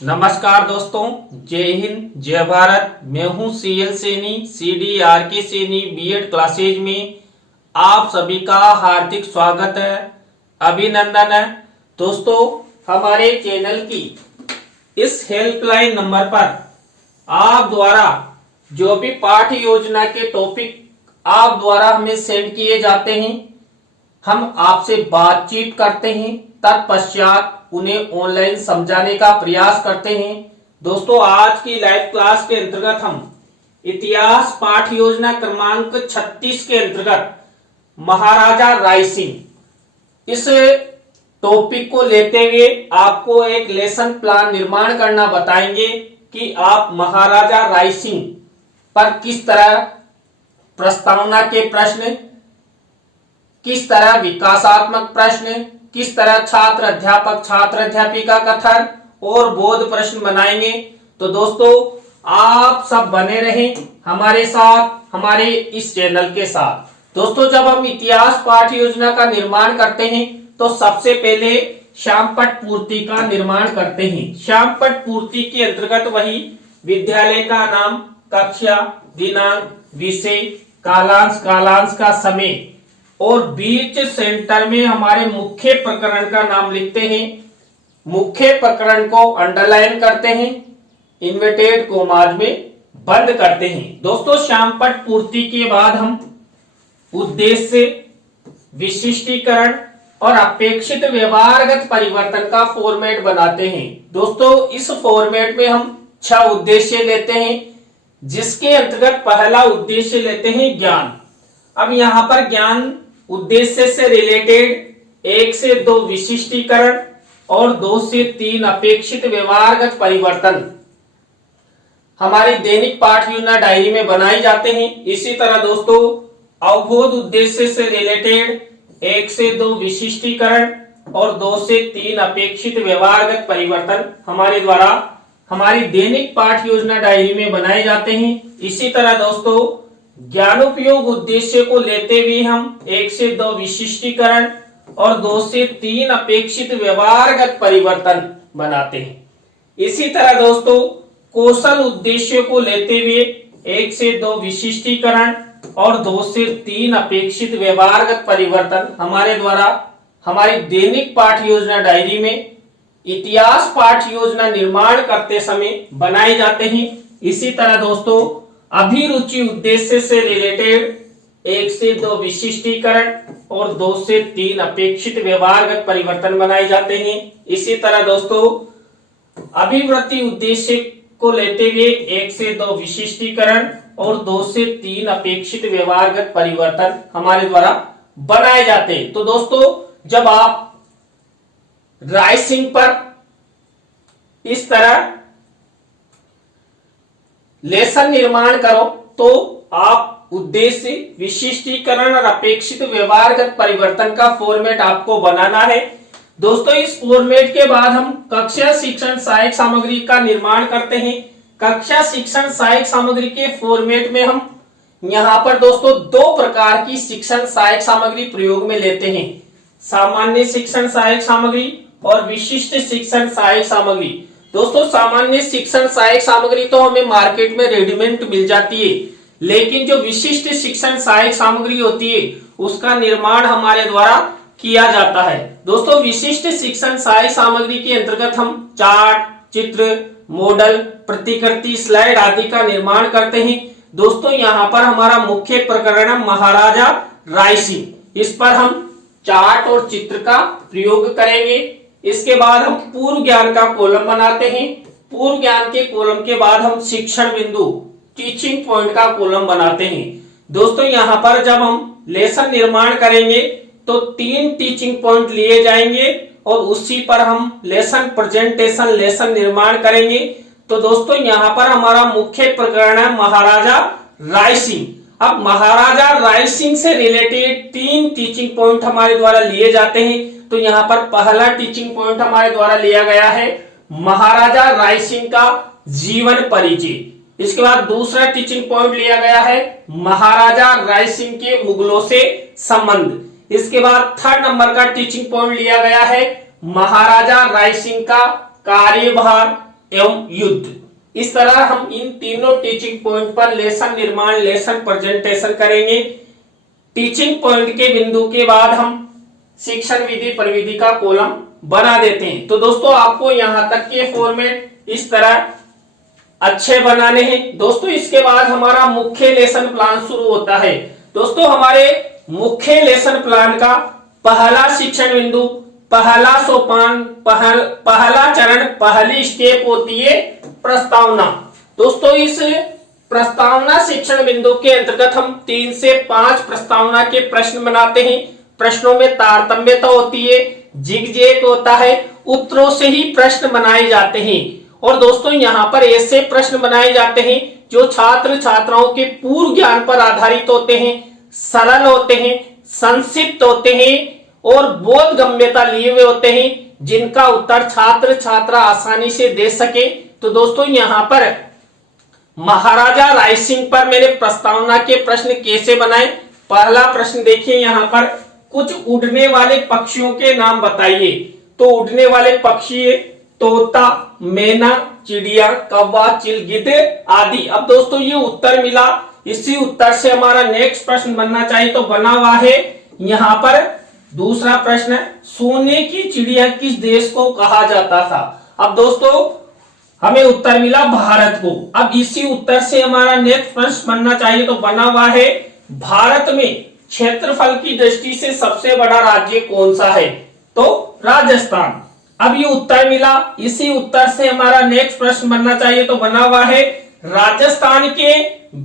नमस्कार दोस्तों, जय हिंद जय भारत। मैं हूं CL Saini, CDRK Saini BEd classes में आप सभी का हार्दिक स्वागत है, अभिनंदन है। दोस्तों, हमारे चैनल की इस हेल्पलाइन नंबर पर आप द्वारा जो भी पाठ्य योजना के टॉपिक आप द्वारा हमें सेंड किए जाते हैं, हम आपसे बातचीत करते हैं, तत्पश्चात उन्हें ऑनलाइन समझाने का प्रयास करते हैं। दोस्तों, आज की लाइव क्लास के अंतर्गत हम इतिहास पाठ्य योजना क्रमांक 36 के अंतर्गत महाराजा रायसिंह इस टॉपिक को लेते हुए आपको एक लेसन प्लान निर्माण करना बताएंगे कि आप महाराजा रायसिंह पर किस तरह प्रस्तावना के प्रश्न, किस तरह विकासात्मक प्रश्न, किस तरह छात्र अध्यापक छात्र अध्यापिका कथन और बोध प्रश्न बनाएंगे। तो दोस्तों, आप सब बने रहें हमारे साथ, हमारे इस चैनल के साथ। दोस्तों, जब हम इतिहास पाठ्य योजना का निर्माण करते हैं तो सबसे पहले श्यामपट्ट पूर्ति का निर्माण करते हैं। श्यामपट्ट पूर्ति के अंतर्गत वही विद्यालय का नाम, कक्षा, दिनांक, विषय, कालांश, कालांश का समय और बीच सेंटर में हमारे मुख्य प्रकरण का नाम लिखते हैं। मुख्य प्रकरण को अंडरलाइन करते हैं, इन्वर्टेड कोमाज में बंद करते हैं। दोस्तों, श्यामपट्ट पूर्ति के बाद हम उद्देश्य, विशिष्टीकरण और अपेक्षित व्यवहारगत परिवर्तन का फॉर्मेट बनाते हैं। दोस्तों, इस फॉर्मेट में हम 6 उद्देश्य लेते हैं, जिसके अंतर्गत पहला उद्देश्य लेते हैं ज्ञान। अब यहां पर ज्ञान उद्देश्य से रिलेटेड 1 से 2 विशिष्टीकरण और 2 से 3 अपेक्षित व्यवहारगत परिवर्तन हमारी दैनिक पाठ्य योजना डायरी में बनाए जाते हैं। इसी तरह दोस्तों, अवबोध उद्देश्य से रिलेटेड 1 से 2 विशिष्टीकरण और 2 से 3 अपेक्षित व्यवहारगत परिवर्तन हमारे द्वारा हमारी दैनिक पाठ्य योजना डायरी में बनाए जाते हैं। इसी तरह दोस्तों, ज्ञानोपयोग उद्देश्य को लेते हुए हम 1 से 2 विशिष्टीकरण और 2 से 3 अपेक्षित व्यवहारगत परिवर्तन बनाते हैं। इसी तरह दोस्तों, कौशल उद्देश्य को लेते हुए 1 से 2 विशिष्टीकरण और 2 से 3 अपेक्षित व्यवहारगत परिवर्तन हमारे द्वारा हमारी दैनिक पाठ्य योजना डायरी में इतिहास पाठ्य योजना निर्माण करते समय बनाए जाते हैं। इसी तरह दोस्तों, अभिरुचि उद्देश्य से रिलेटेड 1 से 2 विशिष्टीकरण और 2 से 3 अपेक्षित व्यवहारगत परिवर्तन बनाए जाते हैं। इसी तरह दोस्तों, अभिवृत्ति उद्देश्य को लेते हुए 1 से 2 विशिष्टीकरण और 2 से 3 अपेक्षित व्यवहारगत परिवर्तन हमारे द्वारा बनाए जाते हैं। तो दोस्तों, जब आप रायसिंह पर इस तरह लेसन निर्माण करो तो आप उद्देश्य, विशिष्टीकरण और अपेक्षित व्यवहारगत परिवर्तन का फॉर्मेट आपको बनाना है। दोस्तों, इस फॉर्मेट के बाद हम कक्षा शिक्षण सहायक सामग्री का निर्माण करते हैं। कक्षा शिक्षण सहायक सामग्री के फॉर्मेट में हम यहां पर दोस्तों 2 प्रकार की शिक्षण सहायक सामग्री प्रयोग में लेते हैं, सामान्य शिक्षण सहायक सामग्री और विशिष्ट शिक्षण सहायक सामग्री। दोस्तों, सामान्य शिक्षण सहायक सामग्री तो हमें मार्केट में रेडीमेड मिल जाती है, लेकिन जो विशिष्ट शिक्षण सहायक सामग्री होती है उसका निर्माण हमारे द्वारा किया जाता है। दोस्तों, विशिष्ट शिक्षण सहायक सामग्री के अंतर्गत हम चार्ट, चित्र, मॉडल, प्रतिकृति, स्लाइड आदि का निर्माण करते हैं। दोस्तों, यहाँ पर हमारा मुख्य प्रकरण है महाराजा रायसिंह। इस पर हम चार्ट और चित्र का प्रयोग करेंगे। इसके बाद हम पूर्व ज्ञान का कॉलम बनाते हैं। पूर्व ज्ञान के कॉलम के बाद हम शिक्षण बिंदु, टीचिंग पॉइंट का कॉलम बनाते हैं। दोस्तों, यहाँ पर जब हम लेसन निर्माण करेंगे तो 3 टीचिंग पॉइंट लिए जाएंगे और उसी पर हम लेसन प्रेजेंटेशन लेसन निर्माण करेंगे। तो दोस्तों, यहाँ पर हमारा मुख्य प्रकरण है महाराजा रायसिंह। अब महाराजा रायसिंह से रिलेटेड 3 टीचिंग पॉइंट हमारे द्वारा लिए जाते हैं। तो यहाँ पर पहला टीचिंग पॉइंट हमारे द्वारा लिया गया है महाराजा रायसिंह का जीवन परिचय। इसके बाद दूसरा टीचिंग पॉइंट लिया गया है महाराजा रायसिंह के मुगलों से संबंध। इसके बाद 3rd नंबर का टीचिंग पॉइंट लिया गया है महाराजा रायसिंह का कार्यभार एवं युद्ध। इस तरह हम इन तीनों टीचिंग पॉइंट पर लेसन निर्माण, लेसन प्रेजेंटेशन करेंगे। टीचिंग पॉइंट के बिंदु के बाद हम शिक्षण विधि प्रविधि का कॉलम बना देते हैं। तो दोस्तों आपको यहां तक के फॉर्मेट इस तरह अच्छे बनाने हैं। दोस्तों इसके बाद हमारा मुख्य लेसन प्लान शुरू होता है। दोस्तों हमारे मुख्य लेसन प्लान का पहला शिक्षण बिंदु, पहला सोपान, पहला चरण, पहली स्टेप होती है प्रस्तावना। दोस्तों इस प्रस्तावना शिक्षण बिंदु के अंतर्गत हम 3 से 5 प्रस्तावना के प्रश्न बनाते हैं। प्रश्नों में तारतम्यता होती है, जिगजैग होता है, उत्तरों से ही प्रश्न बनाए जाते हैं। और दोस्तों यहाँ पर ऐसे प्रश्न बनाए जाते हैं जो छात्र छात्राओं के पूर्व ज्ञान पर आधारित होते हैं, सरल होते हैं, संक्षिप्त होते हैं और बोधगम्यता लिए हुए होते हैं, जिनका उत्तर छात्र छात्रा आसानी से दे सके। तो दोस्तों यहाँ पर महाराजा राय सिंह पर मैंने प्रस्तावना के प्रश्न कैसे बनाए। पहला प्रश्न देखिए, यहाँ पर कुछ उड़ने वाले पक्षियों के नाम बताइए। तो उड़ने वाले पक्षी है तोता, मैना, चिड़िया, कौवा, चिल, गिद्ध आदि। अब दोस्तों ये उत्तर मिला, इसी उत्तर से हमारा नेक्स्ट प्रश्न बनना चाहिए, तो बना हुआ है यहाँ पर दूसरा प्रश्न, सोने की चिड़िया किस देश को कहा जाता था। अब दोस्तों हमें उत्तर मिला भारत को। अब इसी उत्तर से हमारा नेक्स्ट प्रश्न बनना चाहिए, तो बना हुआ है भारत में क्षेत्रफल की दृष्टि से सबसे बड़ा राज्य कौन सा है, तो राजस्थान। अब ये उत्तर मिला, इसी उत्तर से हमारा नेक्स्ट प्रश्न बनना चाहिए, तो बना हुआ है राजस्थान के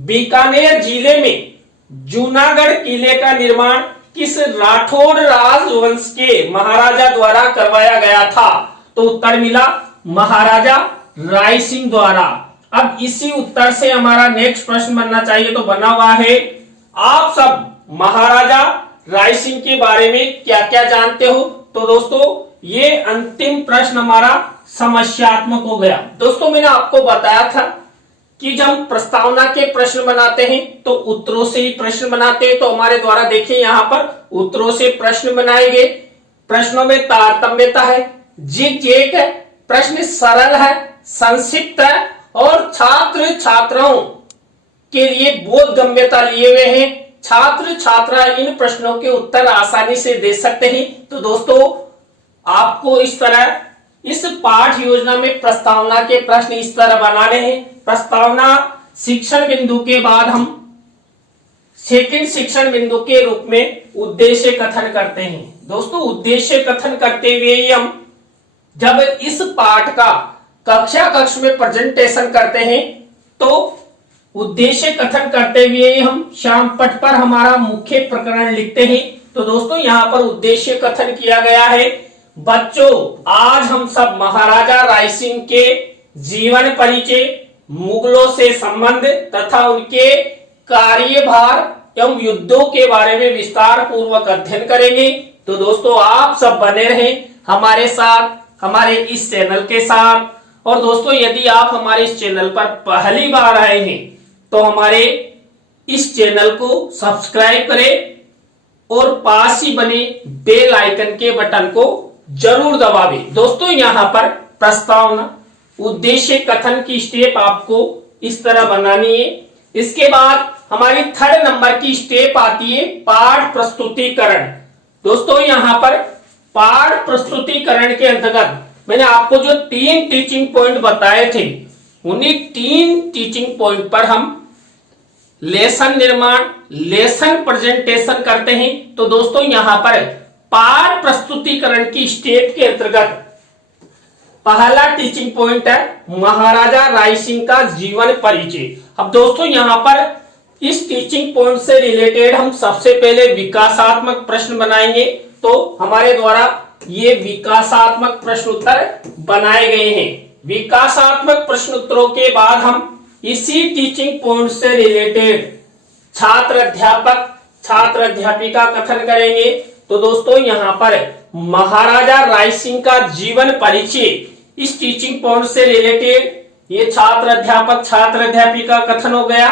बीकानेर जिले में जूनागढ़ किले का निर्माण किस राठौड़ राजवंश के महाराजा द्वारा करवाया गया था। तो उत्तर मिला महाराजा राय सिंह द्वारा। अब इसी उत्तर से हमारा नेक्स्ट प्रश्न बनना चाहिए, तो बना हुआ है आप सब महाराजा राय सिंह के बारे में क्या क्या जानते हो। तो दोस्तों ये अंतिम प्रश्न हमारा समस्यात्मक हो गया। दोस्तों मैंने आपको बताया था कि जब हम प्रस्तावना के प्रश्न बनाते हैं तो उत्तरों से ही प्रश्न बनाते हैं। तो हमारे द्वारा देखिए यहाँ पर उत्तरों से प्रश्न बनाए गए। प्रश्नों में तारतम्यता है, जिगजैग है, प्रश्न सरल है, संक्षिप्त है और छात्र छात्राओं के लिए बोधगम्यता लिए हुए हैं। छात्र छात्रा इन प्रश्नों के उत्तर आसानी से दे सकते हैं। तो दोस्तों आपको इस तरह इस पाठ योजना में प्रस्तावना के प्रश्न इस तरह बनाने हैं। प्रस्तावना शिक्षण बिंदु के बाद हम सेकंड शिक्षण बिंदु के रूप में उद्देश्य कथन करते हैं। दोस्तों उद्देश्य कथन करते हुए ही हम जब इस पाठ का कक्षा कक्ष में प्रेजेंटेशन करते हैं तो उद्देश्य कथन करते हुए हम श्याम पट पर हमारा मुख्य प्रकरण लिखते हैं। तो दोस्तों यहाँ पर उद्देश्य कथन किया गया है, बच्चों आज हम सब महाराजा राय सिंह के जीवन परिचय, मुगलों से संबंध तथा उनके कार्यभार एवं युद्धों के बारे में विस्तार पूर्वक अध्ययन करेंगे। तो दोस्तों आप सब बने रहें हमारे साथ, हमारे इस चैनल के साथ। और दोस्तों यदि आप हमारे इस चैनल पर पहली बार आए हैं तो हमारे इस चैनल को सब्सक्राइब करें और पास ही बने बेल आइकन के बटन को जरूर दबावें। दोस्तों यहाँ पर प्रस्तावना उद्देश्य कथन की स्टेप आपको इस तरह बनानी है। इसके बाद हमारी 3rd नंबर की स्टेप आती है पाठ प्रस्तुतिकरण। दोस्तों यहाँ पर पाठ प्रस्तुतिकरण के अंतर्गत मैंने आपको जो 3 टीचिंग पॉइंट बताए थे उन्हीं 3 टीचिंग पॉइंट पर हम लेसन निर्माण, लेसन प्रेजेंटेशन करते हैं। तो दोस्तों यहाँ पर पाठ प्रस्तुतिकरण की स्टेप के अंतर्गत पहला टीचिंग पॉइंट है महाराजा राय सिंह का जीवन परिचय। अब दोस्तों यहाँ पर इस टीचिंग पॉइंट से रिलेटेड हम सबसे पहले विकासात्मक प्रश्न बनाएंगे। तो हमारे द्वारा ये विकासात्मक प्रश्न उत्तर बनाए गए हैं। विकासात्मक प्रश्न उत्तरों के बाद हम इसी टीचिंग पॉइंट से रिलेटेड छात्र अध्यापक, छात्र अध्यापिका कथन करेंगे। तो दोस्तों यहाँ पर महाराजा राय सिंह का जीवन परिचय इस टीचिंग पॉइंट से रिलेटेड ये छात्र अध्यापक, छात्र अध्यापिका कथन हो गया।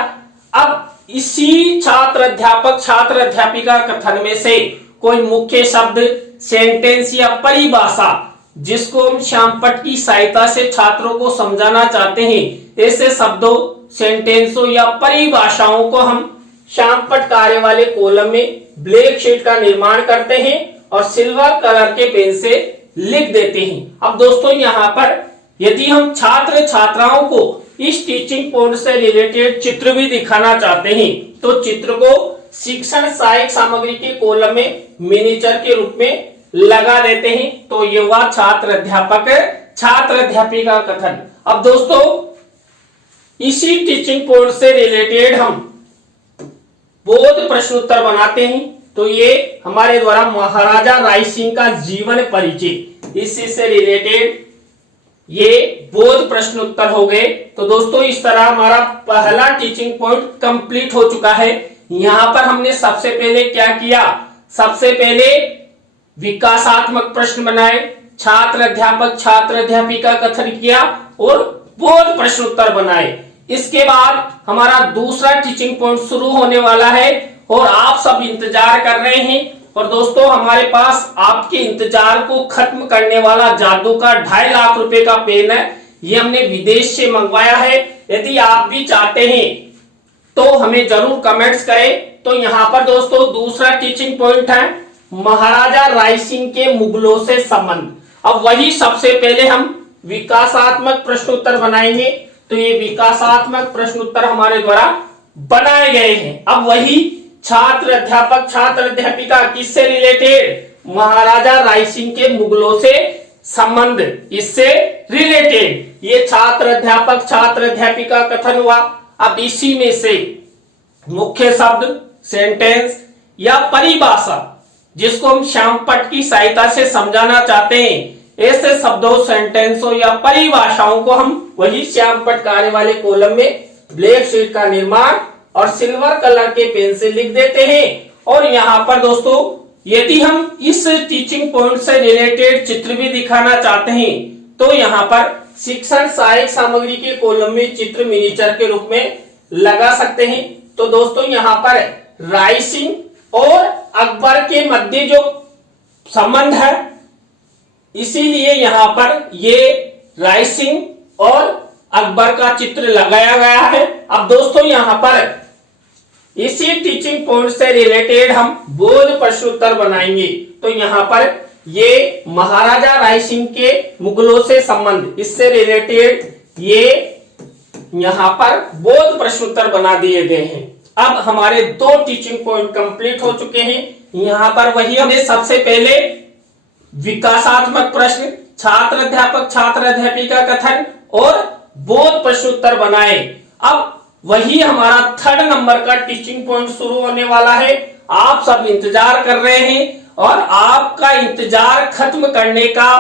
अब इसी छात्र अध्यापक, छात्र अध्यापिका कथन में से कोई मुख्य शब्द, सेंटेंस या परिभाषा जिसको हम श्यामपट्ट की सहायता से छात्रों को समझाना चाहते हैं, ऐसे शब्दों, सेंटेंसों या परिभाषाओं को हम श्यामपट्ट कार्य वाले कॉलम में ब्लैक शीट का निर्माण करते हैं और सिल्वर कलर के पेन से लिख देते हैं। अब दोस्तों यहाँ पर यदि हम छात्र छात्राओं को इस टीचिंग पॉइंट से रिलेटेड चित्र भी दिखाना चाहते हैं तो चित्र को शिक्षण सहायक सामग्री के कॉलम में मिनिएचर के रूप में लगा देते हैं। तो ये हुआ छात्र अध्यापक छात्र अध्यापिका कथन। अब दोस्तों इसी टीचिंग पॉइंट से रिलेटेड हम बोध प्रश्न उत्तर बनाते हैं। तो ये हमारे द्वारा महाराजा रायसिंह का जीवन परिचय, इसी से रिलेटेड ये बोध प्रश्न उत्तर हो गए। तो दोस्तों इस तरह हमारा पहला टीचिंग पॉइंट कंप्लीट हो चुका है। यहां पर हमने सबसे पहले क्या किया, सबसे पहले विकासात्मक प्रश्न बनाए, छात्र अध्यापक छात्र अध्यापिका कथन किया और बोध प्रश्न उत्तर बनाए। इसके बाद हमारा दूसरा टीचिंग पॉइंट शुरू होने वाला है और आप सब इंतजार कर रहे हैं। और दोस्तों हमारे पास आपके इंतजार को खत्म करने वाला जादू का 2.5 लाख रुपए का पेन है, ये हमने विदेश से मंगवाया है। यदि आप भी चाहते हैं तो हमें जरूर कमेंट्स करें। तो यहाँ पर दोस्तों दूसरा टीचिंग पॉइंट है महाराजा रायसिंह के मुगलों से संबंध। अब वही सबसे पहले हम विकासात्मक प्रश्न उत्तर बनाएंगे। तो ये विकासात्मक प्रश्न उत्तर हमारे द्वारा बनाए गए हैं। अब वही छात्र अध्यापक छात्र अध्यापिका किससे रिलेटेड, महाराजा रायसिंह के मुगलों से संबंध, इससे रिलेटेड ये छात्र अध्यापक छात्र अध्यापिका कथन हुआ। अब इसी में से मुख्य शब्द, सेंटेंस या परिभाषा जिसको हम श्यामपट्ट की सहायता से समझाना चाहते हैं, ऐसे शब्दों, सेंटेंसों या परिभाषाओं को हम वही श्यामपट्ट कार्य वाले कॉलम में ब्लैक शीट का निर्माण और सिल्वर कलर के पेन से लिख देते हैं। और यहाँ पर दोस्तों यदि हम इस टीचिंग पॉइंट से रिलेटेड चित्र भी दिखाना चाहते हैं तो यहाँ पर शिक्षण सहायक सामग्री के कॉलम में चित्र मिनिएचर के रूप में लगा सकते हैं। तो दोस्तों यहाँ पर रायसिंह और अकबर के मध्य जो संबंध है, इसीलिए यहाँ पर ये रायसिंह और अकबर का चित्र लगाया गया है। अब दोस्तों यहाँ पर इसी टीचिंग पॉइंट से रिलेटेड हम बोध प्रश्न उत्तर बनाएंगे। तो यहाँ पर ये महाराजा रायसिंह के मुगलों से संबंध, इससे रिलेटेड ये यहाँ पर बोध प्रश्न उत्तर बना दिए गए हैं। अब हमारे 2 टीचिंग पॉइंट कंप्लीट हो चुके हैं। यहाँ पर वही हमें सबसे पहले विकासात्मक प्रश्न, छात्र अध्यापक छात्र अध्यापिका कथन और बोध प्रश्न उत्तर बनाए। अब वही हमारा 3rd नंबर का टीचिंग पॉइंट शुरू होने वाला है। आप सब इंतजार कर रहे हैं और आपका इंतजार खत्म करने का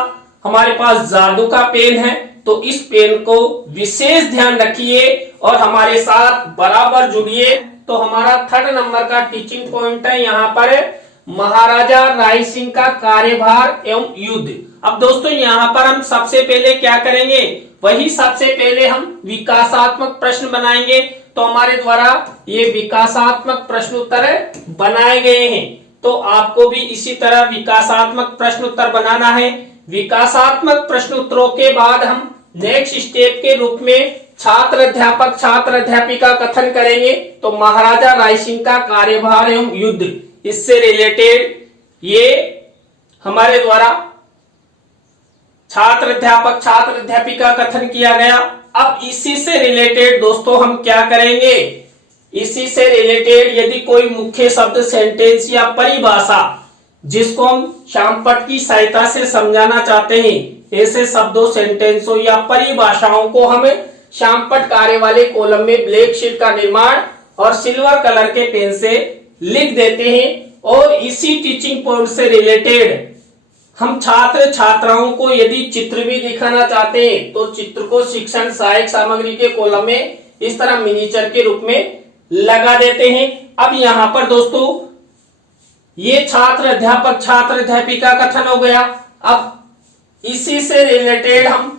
हमारे पास जादू का पेन है। तो इस पेन को विशेष ध्यान रखिए और हमारे साथ बराबर जुड़िए। तो हमारा 3rd नंबर का टीचिंग पॉइंट है यहाँ पर महाराजा रायसिंह का कार्यभार एवं युद्ध। अब दोस्तों यहाँ पर हम सबसे पहले क्या करेंगे, वही सबसे पहले हम विकासात्मक प्रश्न बनाएंगे। तो हमारे द्वारा ये विकासात्मक प्रश्न उत्तर बनाए गए हैं। तो आपको भी इसी तरह विकासात्मक प्रश्न उत्तर बनाना है। विकासात्मक प्रश्न उत्तरों के बाद हम नेक्स्ट स्टेप के रूप में छात्र अध्यापक छात्र अध्यापिका कथन करेंगे। तो महाराजा रायसिंह का कार्यभार एवं युद्ध, इससे रिलेटेड ये हमारे द्वारा छात्र अध्यापक छात्र अध्यापिका कथन किया गया। अब इसी से रिलेटेड दोस्तों हम क्या करेंगे, इसी से रिलेटेड यदि कोई मुख्य शब्द, सेंटेंस या परिभाषा जिसको हम श्यामपट्ट की सहायता से समझाना चाहते हैं, ऐसे शब्दों, सेंटेंसों या परिभाषाओं को हमें श्यामपट्ट कार्य वाले कॉलम में ब्लैक शीट का निर्माण और सिल्वर कलर के पेन से लिख देते हैं। और इसी टीचिंग पॉइंट से रिलेटेड हम छात्र छात्राओं को यदि चित्र भी दिखाना चाहते हैं तो चित्र को शिक्षण सहायक सामग्री के कॉलम में इस तरह मिनिएचर के रूप में लगा देते हैं। अब यहाँ पर दोस्तों ये छात्र अध्यापक छात्र अध्यापिका कथन हो गया। अब इसी से रिलेटेड हम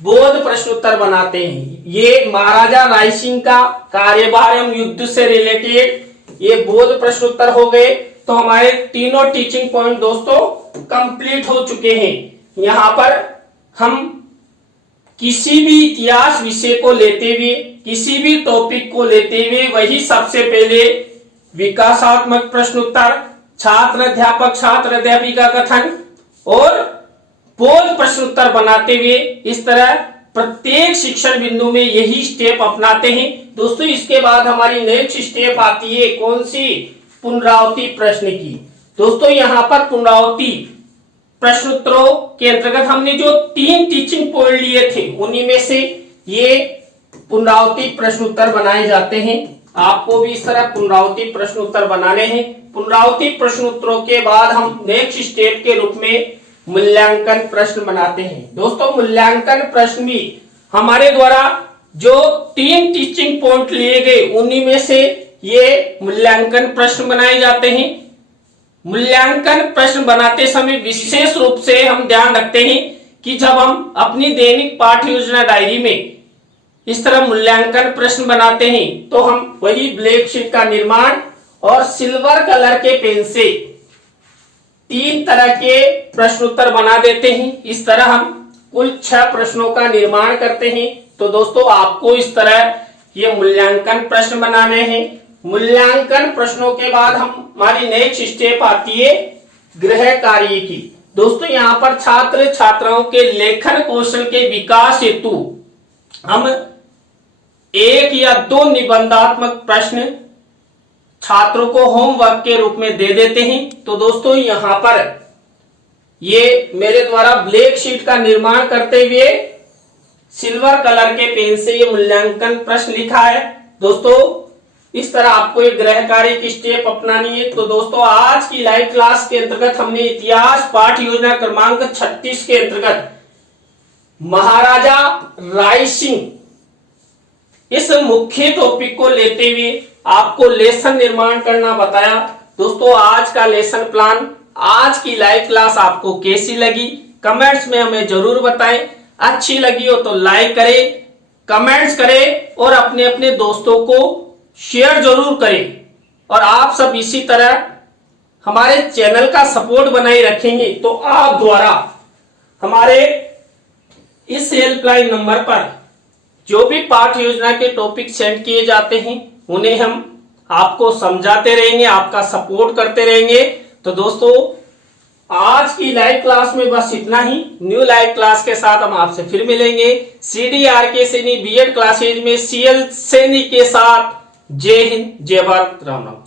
बोध प्रश्न उत्तर बनाते हैं। ये महाराजा रायसिंह का कार्यभार एवं युद्ध से रिलेटेड ये बोध प्रश्न उत्तर हो गए। तो हमारे तीनों टीचिंग पॉइंट दोस्तों कंप्लीट हो चुके हैं। यहाँ पर हम किसी भी इतिहास विषय को लेते हुए, किसी भी टॉपिक को लेते हुए वही सबसे पहले विकासात्मक प्रश्न उत्तर, छात्र अध्यापक छात्र अध्यापिका कथन और बोध प्रश्न उत्तर बनाते हुए इस तरह प्रत्येक शिक्षण बिंदु में यही स्टेप अपनाते हैं। दोस्तों इसके बाद हमारी नेक्स्ट स्टेप आती है कौन सी? पुनरावृत्ति प्रश्न की। दोस्तों यहाँ पर पुनरावृत्ति प्रश्न उत्तरों के अंतर्गत हमने जो 3 टीचिंग पॉइंट लिए थे उन्हीं में से ये पुनरावृत्ति प्रश्न उत्तर बनाए जाते हैं। आपको भी इस तरह पुनरावृत्ति प्रश्न उत्तर बनाने हैं। पुनरावृत्ति प्रश्न उत्तरों के बाद हम नेक्स्ट स्टेप के रूप में मूल्यांकन प्रश्न बनाते हैं। दोस्तों मूल्यांकन प्रश्न भी हमारे द्वारा जो 3 टीचिंग पॉइंट लिए गए उन्हीं में से ये मूल्यांकन प्रश्न बनाए जाते हैं। मूल्यांकन प्रश्न बनाते समय विशेष रूप से हम ध्यान रखते हैं कि जब हम अपनी दैनिक पाठ्य योजना डायरी में इस तरह मूल्यांकन प्रश्न बनाते हैं तो हम वही ब्लैक शीट का निर्माण और सिल्वर कलर के पेन से 3 तरह के प्रश्न उत्तर बना देते हैं। इस तरह हम कुल 6 प्रश्नों का निर्माण करते हैं। तो दोस्तों आपको इस तरह ये मूल्यांकन प्रश्न बनाने हैं। मूल्यांकन प्रश्नों के बाद हमारी नेक्स्ट स्टेप आती है गृह कार्य की। दोस्तों यहाँ पर छात्र छात्राओं के लेखन कौशल के विकास हेतु हम 1 या 2 निबंधात्मक प्रश्न छात्रों को होमवर्क के रूप में दे देते हैं। तो दोस्तों यहाँ पर ये मेरे द्वारा ब्लैक शीट का निर्माण करते हुए सिल्वर कलर के पेन से ये मूल्यांकन प्रश्न लिखा है। दोस्तों इस तरह आपको एक गृह कार्य की स्टेप अपनानी है। तो दोस्तों आज की लाइव क्लास के अंतर्गत हमने इतिहास पाठ्य योजना क्रमांक 36 के अंतर्गत महाराजा राय सिंह इस मुख्य टॉपिक को लेते हुए आपको लेसन निर्माण करना बताया। दोस्तों आज का लेसन प्लान, आज की लाइव क्लास आपको कैसी लगी कमेंट्स में हमें जरूर बताएं। अच्छी लगी हो तो लाइक करें, कमेंट्स करें और अपने अपने दोस्तों को शेयर जरूर करें। और आप सब इसी तरह हमारे चैनल का सपोर्ट बनाए रखेंगे तो आप द्वारा हमारे इस हेल्पलाइन नंबर पर जो भी पाठ्य योजना के टॉपिक सेंड किए जाते हैं उन्हें हम आपको समझाते रहेंगे, आपका सपोर्ट करते रहेंगे। तो दोस्तों आज की लाइव क्लास में बस इतना ही। न्यू लाइव क्लास के साथ हम आपसे फिर मिलेंगे CDRK सैनी बीएड क्लासेज में CL सैनी के साथ। जय हिंद, जय भारत, राम राम।